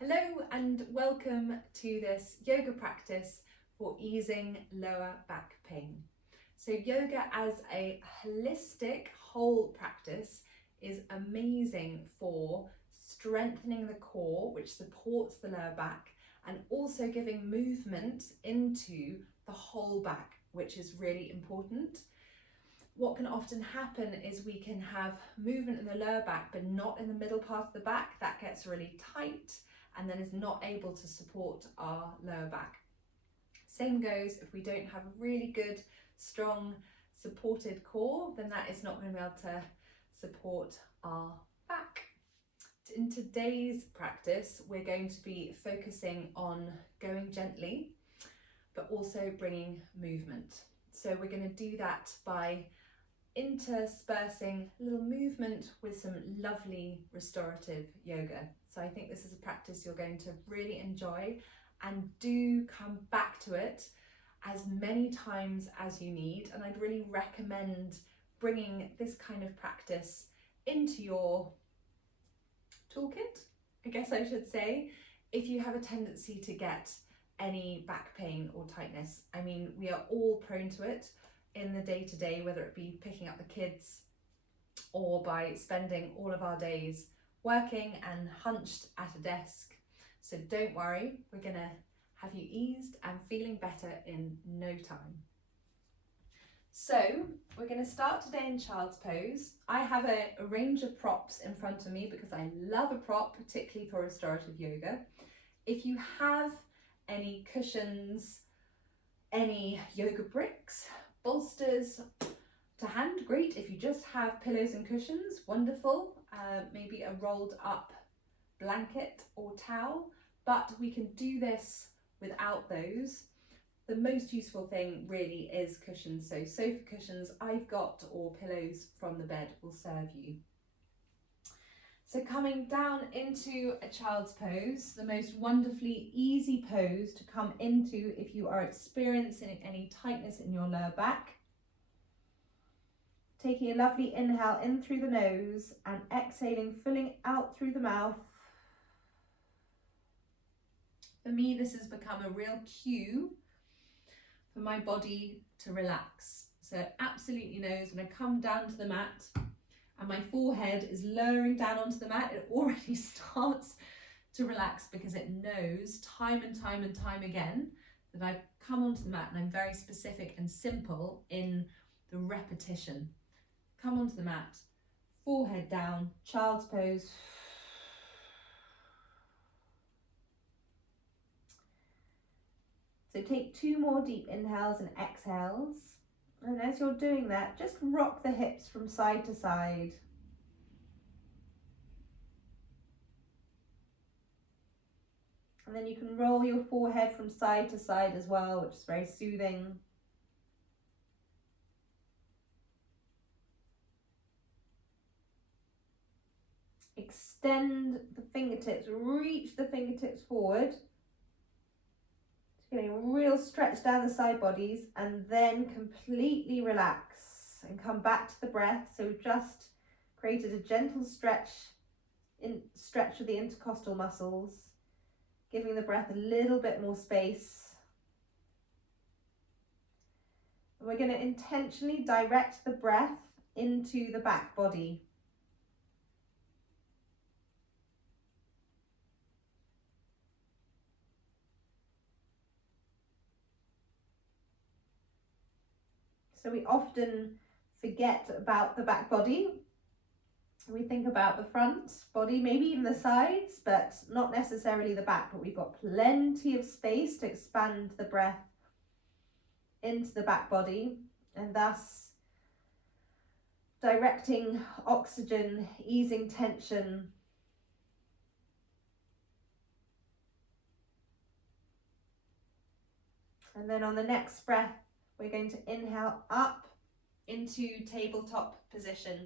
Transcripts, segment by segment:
Hello and welcome to this yoga practice for easing lower back pain. So yoga as a holistic whole practice is amazing for strengthening the core, which supports the lower back, and also giving movement into the whole back, which is really important. What can often happen is we can have movement in the lower back but not in the middle part of the back. That gets really tight and then is not able to support our lower back. Same goes if we don't have a really good, strong, supported core, then that is not going to be able to support our back. In today's practice, we're going to be focusing on going gently, but also bringing movement. So we're going to do that by interspersing a little movement with some lovely restorative yoga. So I think this is a practice you're going to really enjoy, and do come back to it as many times as you need. And I'd really recommend bringing this kind of practice into your toolkit, I guess I should say, if you have a tendency to get any back pain or tightness. I mean, we are all prone to it in the day-to-day, whether it be picking up the kids or by spending all of our days working and hunched at a desk. So don't worry, we're gonna have you eased and feeling better in no time. So we're going to start today in child's pose. I have a range of props in front of me because I love a prop, particularly for restorative yoga. If you have any cushions, any yoga bricks, bolsters to hand, great. If you just have pillows and cushions, wonderful. Maybe a rolled up blanket or towel, but we can do this without those. The most useful thing really is cushions. So sofa cushions I've got, or pillows from the bed, will serve you. So coming down into a child's pose, the most wonderfully easy pose to come into if you are experiencing any tightness in your lower back. Taking a lovely inhale in through the nose and exhaling, filling out through the mouth. For me, this has become a real cue for my body to relax. So it absolutely knows when I come down to the mat and my forehead is lowering down onto the mat, it already starts to relax because it knows time and time and time again that I've come onto the mat and I'm very specific and simple in the repetition. Come onto the mat, forehead down, child's pose. So take 2 more deep inhales and exhales. And as you're doing that, just rock the hips from side to side. And then you can roll your forehead from side to side as well, which is very soothing. Extend the fingertips, reach the fingertips forward. Getting a real stretch down the side bodies, and then completely relax and come back to the breath. So we've just created a gentle stretch of the intercostal muscles, giving the breath a little bit more space. And we're going to intentionally direct the breath into the back body. So we often forget about the back body. We think about the front body, maybe even the sides, but not necessarily the back. But we've got plenty of space to expand the breath into the back body, and thus directing oxygen, easing tension. And then on the next breath, we're going to inhale up into tabletop position.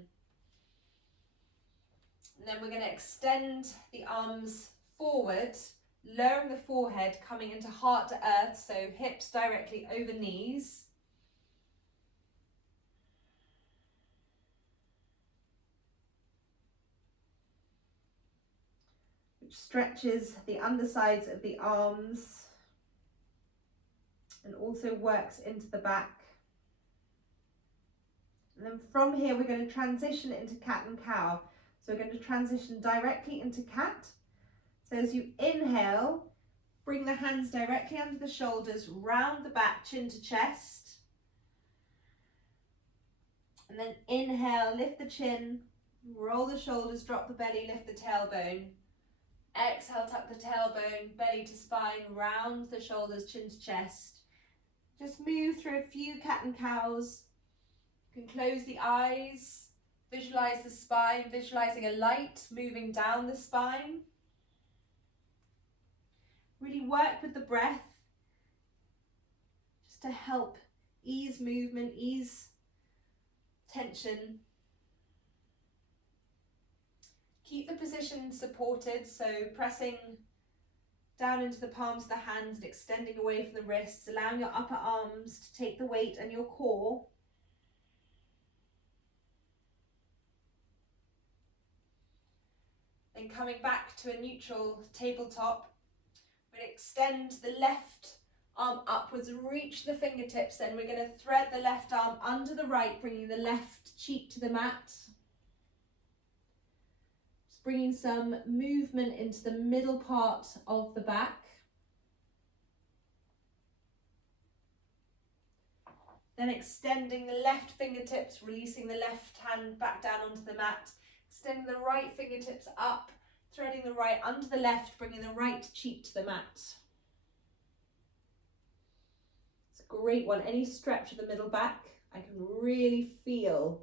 And then we're going to extend the arms forward, lowering the forehead, coming into heart to earth, so hips directly over knees. which stretches the undersides of the arms and also works into the back. And then from here, we're going to transition into cat and cow. So we're going to transition directly into cat. So as you inhale, bring the hands directly under the shoulders, round the back, chin to chest. And then inhale, lift the chin, roll the shoulders, drop the belly, lift the tailbone. Exhale, tuck the tailbone, belly to spine, round the shoulders, chin to chest. Just move through a few cat and cows. You can close the eyes, visualize the spine, visualizing a light moving down the spine. Really work with the breath just to help ease movement, ease tension. Keep the position supported, so pressing down into the palms of the hands and extending away from the wrists, allowing your upper arms to take the weight and your core. Then coming back to a neutral tabletop, we're going to extend the left arm upwards and reach the fingertips. Then we're going to thread the left arm under the right, bringing the left cheek to the mat. Just bringing some movement into the middle part of the back. Then extending the left fingertips, releasing the left hand back down onto the mat. Extending the right fingertips up, threading the right under the left, bringing the right cheek to the mat. It's a great one. Any stretch of the middle back, I can really feel,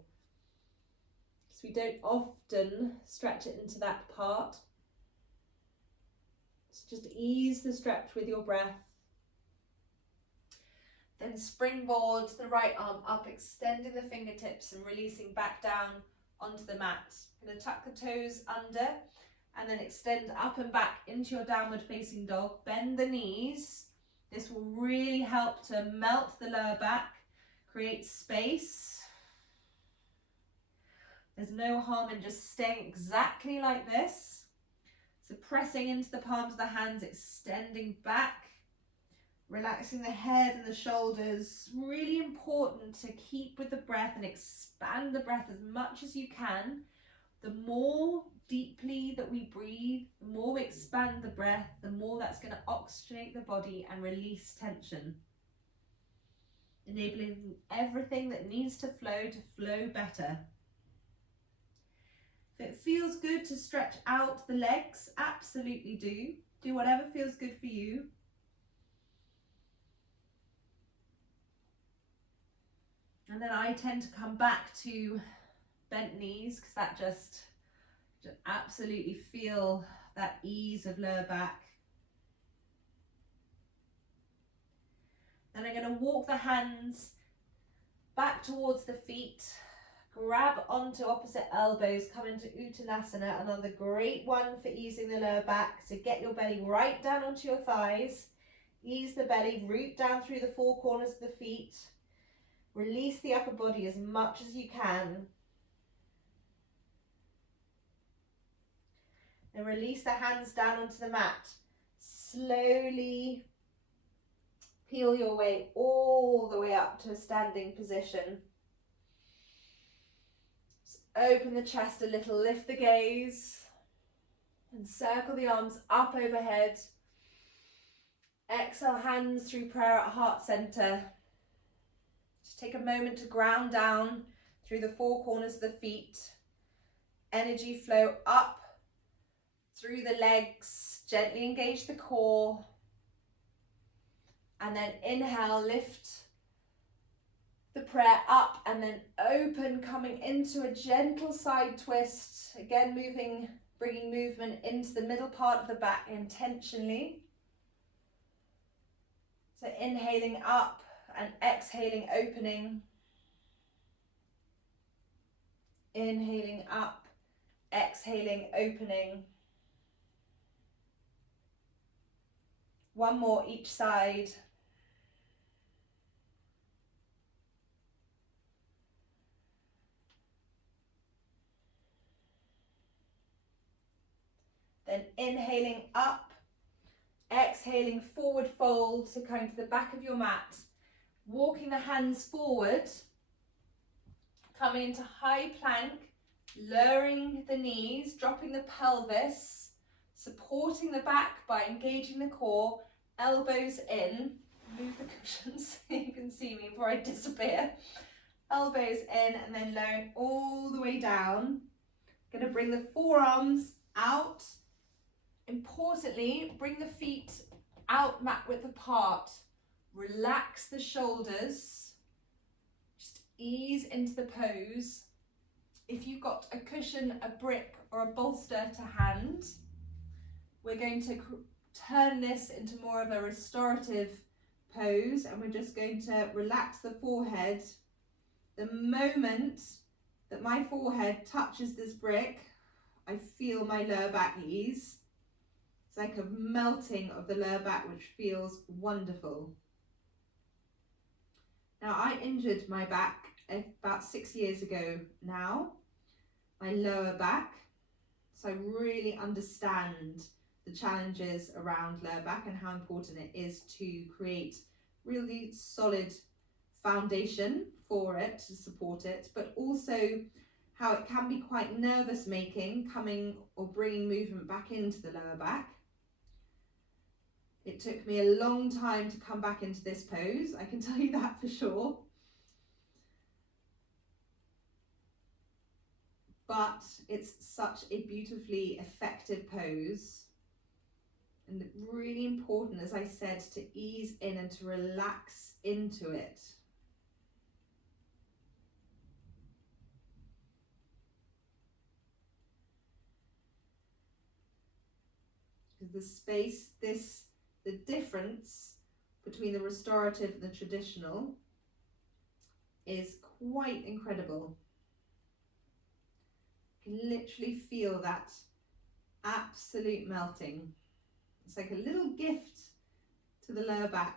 because we don't often stretch it into that part. So just ease the stretch with your breath. Then springboard the right arm up, extending the fingertips and releasing back down onto the mat. I'm going to tuck the toes under and then extend up and back into your downward facing dog. Bend the knees. This will really help to melt the lower back, create space. There's no harm in just staying exactly like this. So pressing into the palms of the hands, extending back, relaxing the head and the shoulders. Really important to keep with the breath and expand the breath as much as you can. The more deeply that we breathe, the more we expand the breath, the more that's going to oxygenate the body and release tension, enabling everything that needs to flow better. If it feels good to stretch out the legs, absolutely do. Do whatever feels good for you. And then I tend to come back to bent knees, because that just absolutely feel that ease of lower back. Then I'm going to walk the hands back towards the feet, grab onto opposite elbows, come into Uttanasana, another great one for easing the lower back. So get your belly right down onto your thighs, ease the belly, root down through the four corners of the feet, release the upper body as much as you can. And release the hands down onto the mat. Slowly peel your way all the way up to a standing position. Just open the chest a little, lift the gaze, and circle the arms up overhead. Exhale, hands through prayer at heart center. Just take a moment to ground down through the four corners of the feet. Energy flow up through the legs, gently engage the core. And then inhale, lift the prayer up and then open, coming into a gentle side twist. Again, bringing movement into the middle part of the back intentionally. So inhaling up and exhaling, opening. Inhaling up, exhaling, opening. One more each side. then inhaling up, exhaling forward fold, so coming to the back of your mat, walking the hands forward, coming into high plank, lowering the knees, dropping the pelvis, supporting the back by engaging the core, elbows in, move the cushions so you can see me before I disappear, elbows in, and then lowering all the way down. Going to bring the forearms out. Importantly, bring the feet out mat width apart. Relax the shoulders. Just ease into the pose. If you've got a cushion, a brick or a bolster to hand, we're going to turn this into more of a restorative pose, and we're just going to relax the forehead. The moment that my forehead touches this brick, I feel my lower back ease. It's like a melting of the lower back, which feels wonderful. Now, I injured my back about 6 years ago now, my lower back. So I really understand the challenges around lower back and how important it is to create really solid foundation for it to support it, but also how it can be quite nervous making coming or bringing movement back into the lower back. It took me a long time to come back into this pose, I can tell you that for sure. But it's such a beautifully effective pose, and really important, as I said, to ease in and to relax into it. The space, the difference between the restorative and the traditional is quite incredible. You can literally feel that absolute melting. It's like a little gift to the lower back.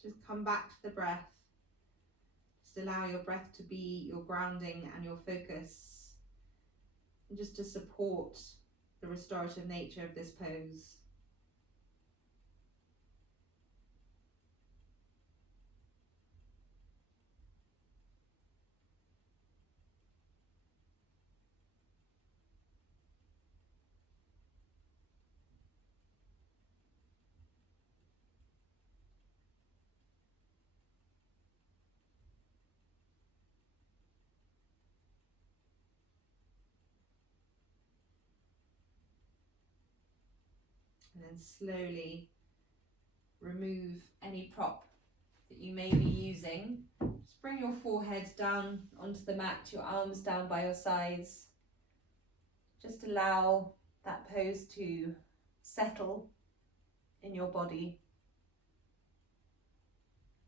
Just come back to the breath. Just allow your breath to be your grounding and your focus, and just to support the restorative nature of this pose. And then slowly remove any prop that you may be using. Just bring your forehead down onto the mat, your arms down by your sides. Just allow that pose to settle in your body.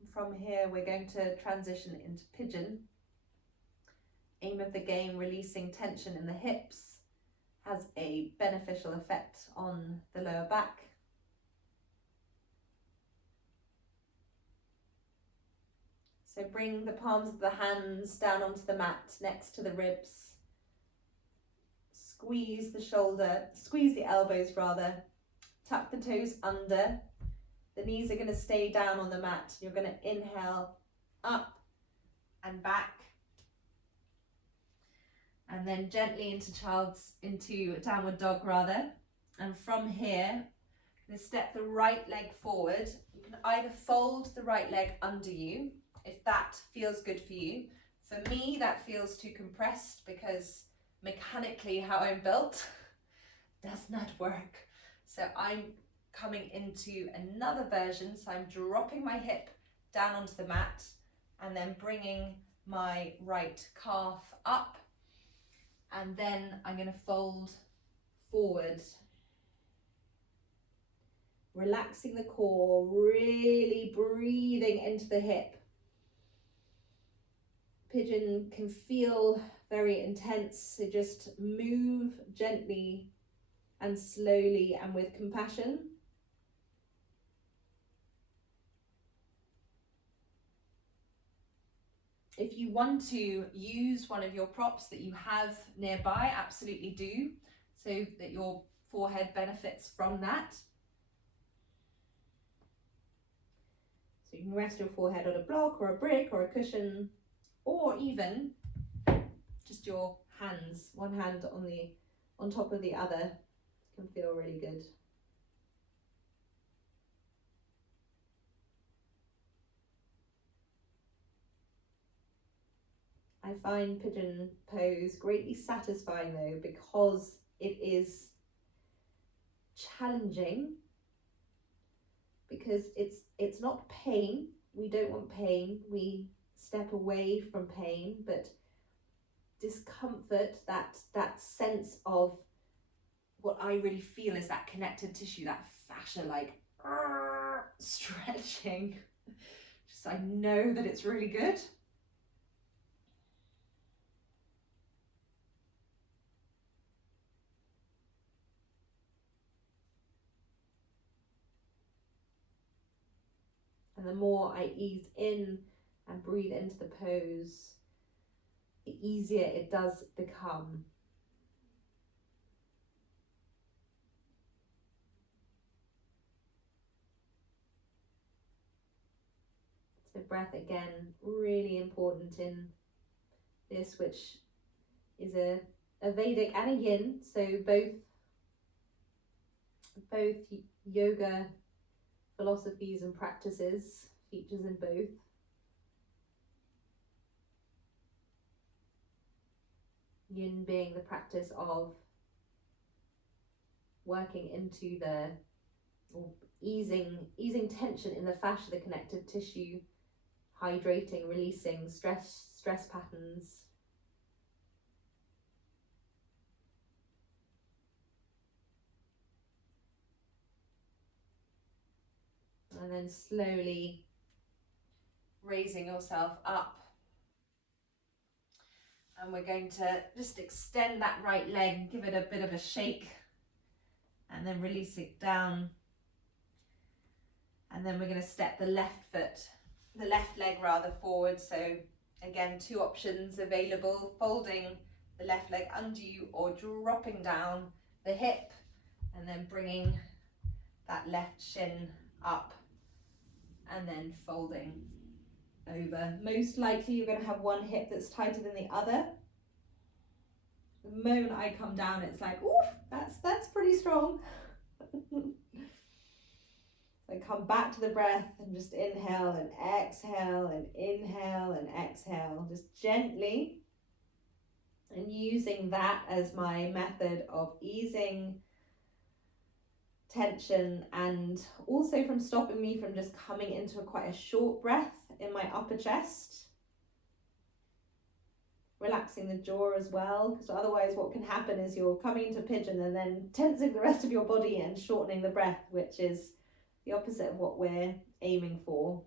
And from here, we're going to transition into pigeon. Aim of the game, releasing tension in the hips, has a beneficial effect on the lower back. So bring the palms of the hands down onto the mat next to the ribs. Squeeze the shoulder, squeeze the elbows rather. Tuck the toes under. The knees are going to stay down on the mat. You're going to inhale up and back. And then gently into downward dog rather. And from here, I'm going to step the right leg forward. You can either fold the right leg under you, if that feels good for you. For me, that feels too compressed because mechanically how I'm built does not work. So I'm coming into another version. So I'm dropping my hip down onto the mat and then bringing my right calf up. And then I'm going to fold forward, relaxing the core, really breathing into the hip. Pigeon can feel very intense. So just move gently and slowly and with compassion. If you want to use one of your props that you have nearby, absolutely do, so that your forehead benefits from that. So you can rest your forehead on a block or a brick or a cushion, or even just your hands, one hand on top of the other, can feel really good. I find pigeon pose greatly satisfying though, because it is challenging, because it's not pain. We don't want pain. We step away from pain, but discomfort, that sense of what I really feel is that connective tissue, that fascia, like stretching. Just I know that it's really good. And the more I ease in and breathe into the pose, the easier it does become. So breath, again, really important in this, which is a Vedic and a Yin, so both yoga philosophies and practices, features in both. Yin being the practice of working into or easing tension in the fascia, the connective tissue, hydrating, releasing stress patterns. And then slowly raising yourself up. And we're going to just extend that right leg, give it a bit of a shake, and then release it down. And then we're going to step the left leg forward. So again, two options available: folding the left leg under you or dropping down the hip and then bringing that left shin up and then folding over. Most likely you're going to have one hip that's tighter than the other. The moment I come down, it's like, oof, that's pretty strong. So come back to the breath and just inhale and exhale and inhale and exhale, just gently, and using that as my method of easing tension, and also from stopping me from just coming into quite a short breath in my upper chest. Relaxing the jaw as well, because otherwise what can happen is you're coming into pigeon and then tensing the rest of your body and shortening the breath, which is the opposite of what we're aiming for.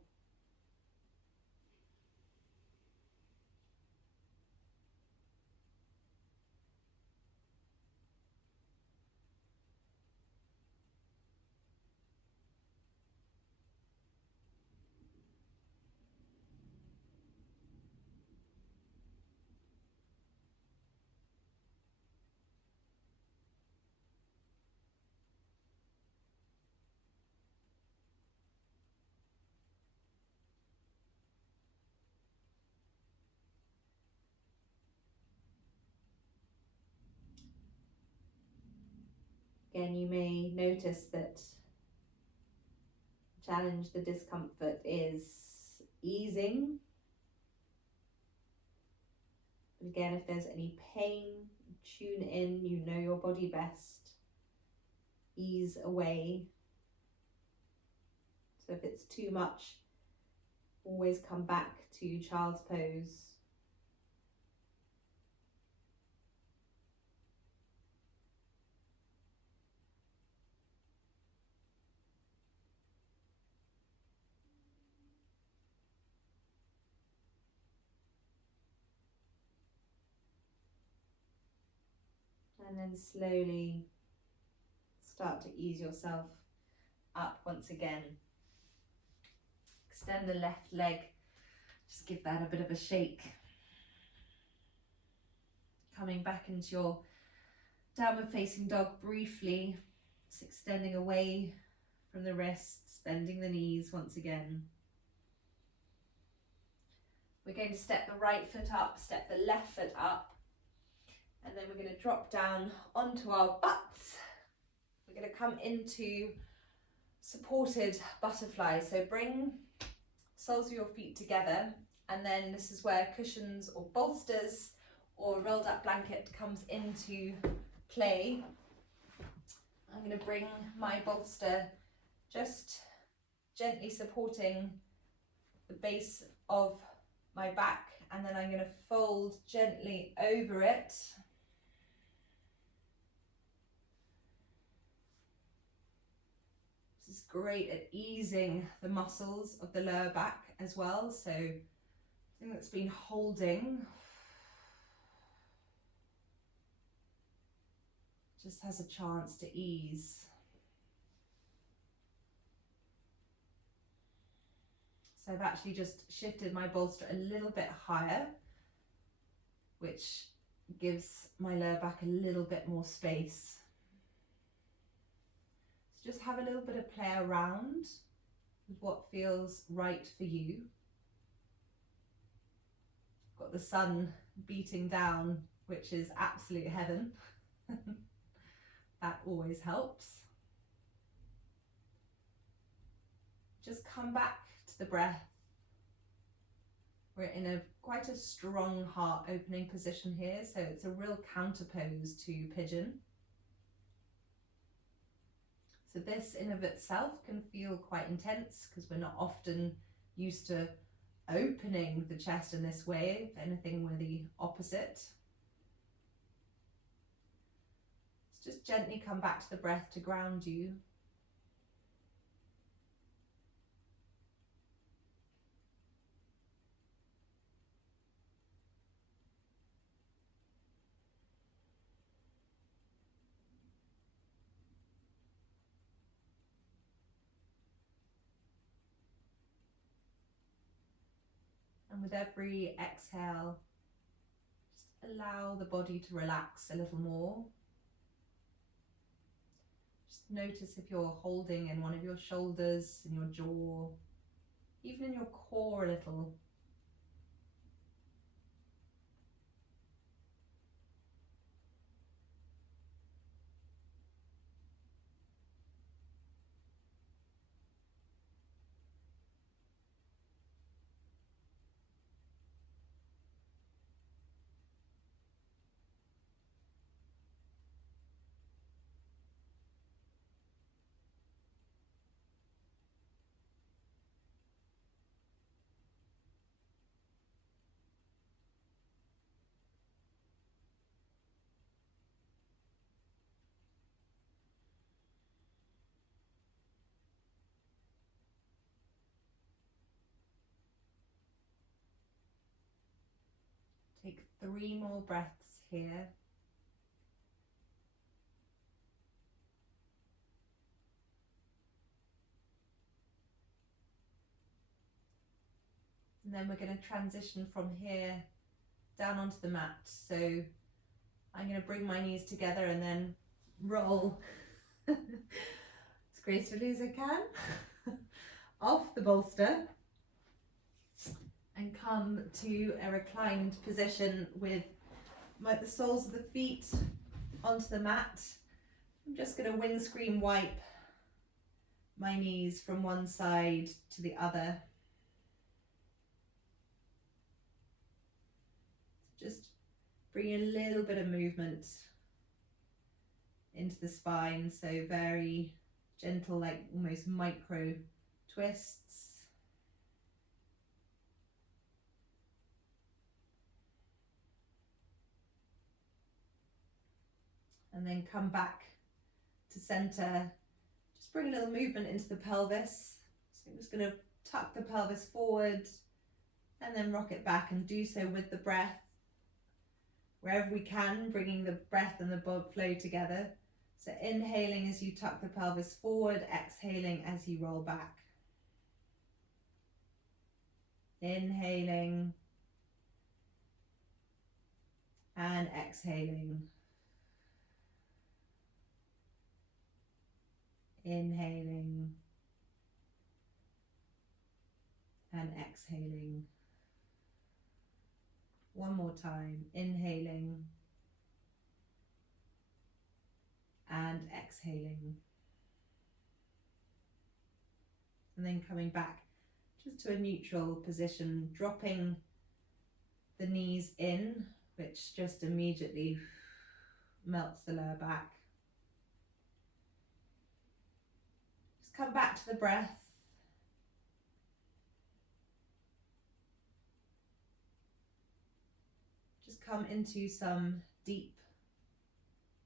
Again, you may notice that challenge, the discomfort is easing. But again, if there's any pain, tune in, you know your body best. Ease away. So if it's too much, always come back to child's pose. And then slowly start to ease yourself up once again. Extend the left leg, just give that a bit of a shake. Coming back into your downward facing dog briefly, just extending away from the wrists, bending the knees once again. We're going to step the right foot up, step the left foot up, and then we're going to drop down onto our butts. We're going to come into supported butterfly. So bring soles of your feet together, and then this is where cushions or bolsters or rolled up blanket comes into play. I'm going to bring my bolster just gently supporting the base of my back, and then I'm going to fold gently over it. This is great at easing the muscles of the lower back as well. So anything that's been holding just has a chance to ease. So I've actually just shifted my bolster a little bit higher, which gives my lower back a little bit more space. So just have a little bit of play around with what feels right for you. Got the sun beating down, which is absolute heaven. That always helps. Just come back to the breath. We're in quite a strong heart opening position here, so it's a real counterpose to pigeon. So this in of itself can feel quite intense because we're not often used to opening the chest in this way. If anything, we're the opposite. Just gently come back to the breath to ground you. And with every exhale, just allow the body to relax a little more. Just notice if you're holding in one of your shoulders, in your jaw, even in your core a little. Take 3 more breaths here. And then we're going to transition from here down onto the mat. So I'm going to bring my knees together and then roll as gracefully as I can off the bolster and come to a reclined position with the soles of the feet onto the mat. I'm just going to windscreen wipe my knees from one side to the other. Just bring a little bit of movement into the spine, so very gentle, like almost micro twists. And then come back to center. Just bring a little movement into the pelvis. So I'm just going to tuck the pelvis forward and then rock it back, and do so with the breath. Wherever we can, bringing the breath and the blood flow together. So inhaling as you tuck the pelvis forward, exhaling as you roll back. Inhaling and exhaling. Inhaling and exhaling. One more time. Inhaling and exhaling. And then coming back just to a neutral position, dropping the knees in, which just immediately melts the lower back. Just come back to the breath. Just come into some deep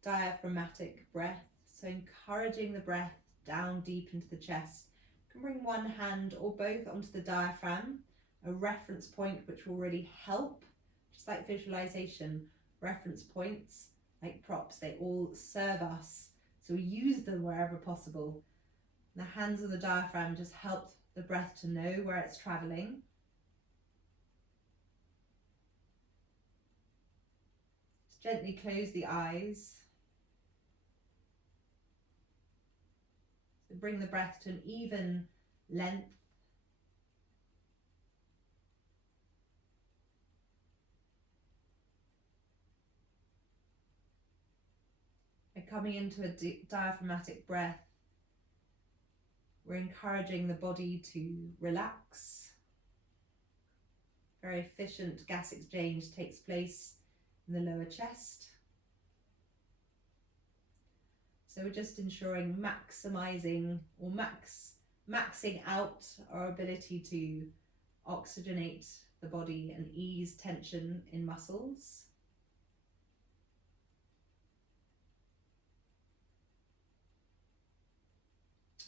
diaphragmatic breath. So encouraging the breath down deep into the chest. You can bring one hand or both onto the diaphragm, a reference point which will really help. Just like visualization, reference points, like props, they all serve us. So we use them wherever possible. The hands of the diaphragm just help the breath to know where it's traveling. Just gently close the eyes. So bring the breath to an even length. And coming into a diaphragmatic breath, we're encouraging the body to relax. Very efficient gas exchange takes place in the lower chest. So we're just ensuring maximizing or maxing out our ability to oxygenate the body and ease tension in muscles.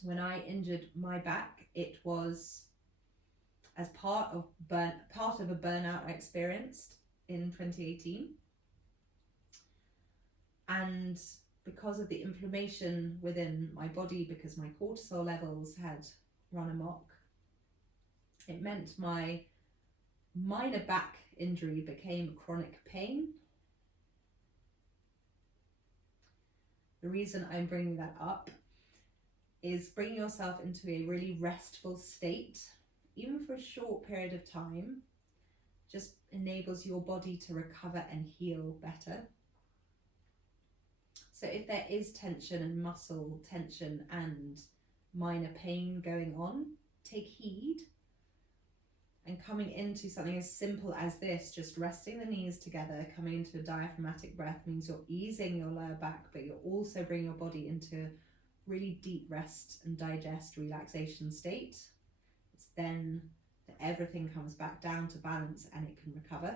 When I injured my back, it was as part of a burnout I experienced in 2018. And because of the inflammation within my body, because my cortisol levels had run amok, it meant my minor back injury became chronic pain. The reason I'm bringing that up is bringing yourself into a really restful state, even for a short period of time, just enables your body to recover and heal better. So if there is tension and muscle tension and minor pain going on, take heed. And coming into something as simple as this, just resting the knees together, coming into a diaphragmatic breath means you're easing your lower back, but you're also bringing your body into really deep rest and digest relaxation state. It's then that everything comes back down to balance and it can recover.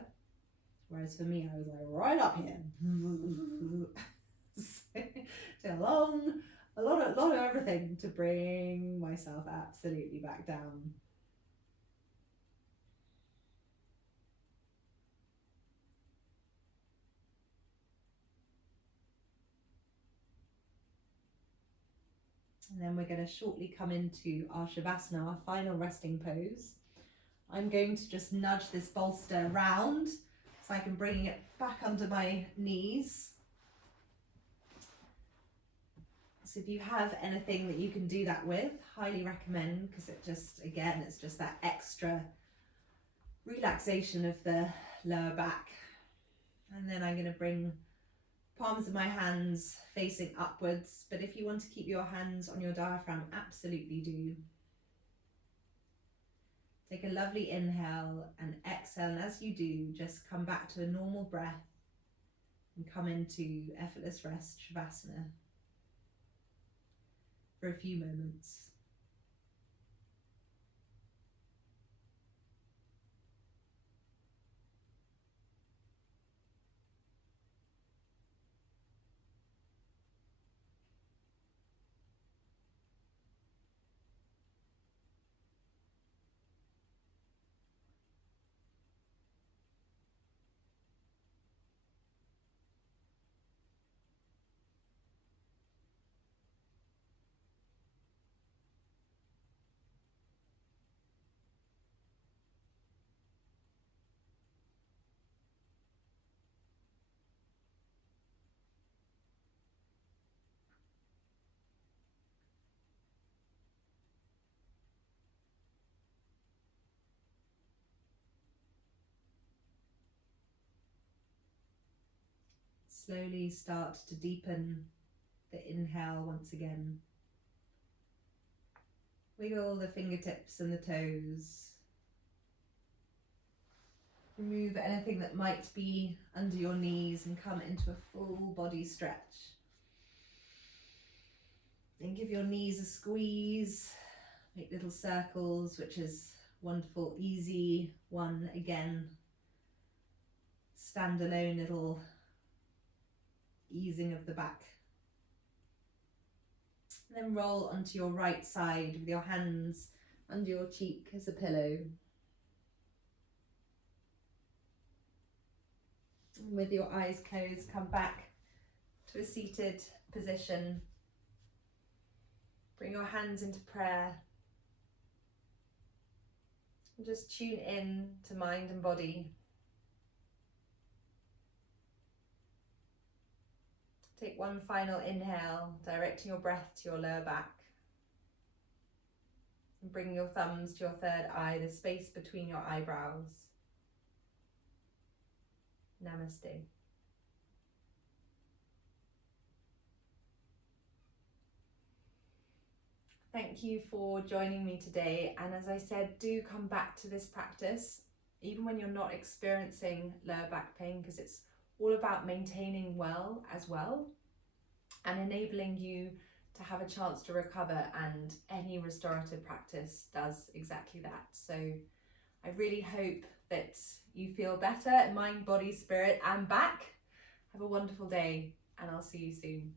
Whereas for me, I was like right up here. So a lot of everything to bring myself absolutely back down. And then we're going to shortly come into our Shavasana, our final resting pose. I'm going to just nudge this bolster round so I can bring it back under my knees. So if you have anything that you can do that with, highly recommend, because it just, again, it's just that extra relaxation of the lower back. And then I'm going to bring palms of my hands facing upwards, but if you want to keep your hands on your diaphragm, absolutely do. Take a lovely inhale and exhale, and as you do, just come back to a normal breath and come into effortless rest, Shavasana, for a few moments. Slowly start to deepen the inhale once again. Wiggle the fingertips and the toes. Remove anything that might be under your knees and come into a full body stretch. And give your knees a squeeze. Make little circles, which is wonderful, easy one again. Standalone little easing of the back. And then roll onto your right side with your hands under your cheek as a pillow. And with your eyes closed, come back to a seated position. Bring your hands into prayer. And just tune in to mind and body. Take one final inhale, directing your breath to your lower back. And bring your thumbs to your third eye, the space between your eyebrows. Namaste. Thank you for joining me today. And as I said, do come back to this practice, even when you're not experiencing lower back pain, because it's all about maintaining well as well and enabling you to have a chance to recover, and any restorative practice does exactly that. So I really hope that you feel better in mind, body, spirit and back. Have a wonderful day, and I'll see you soon.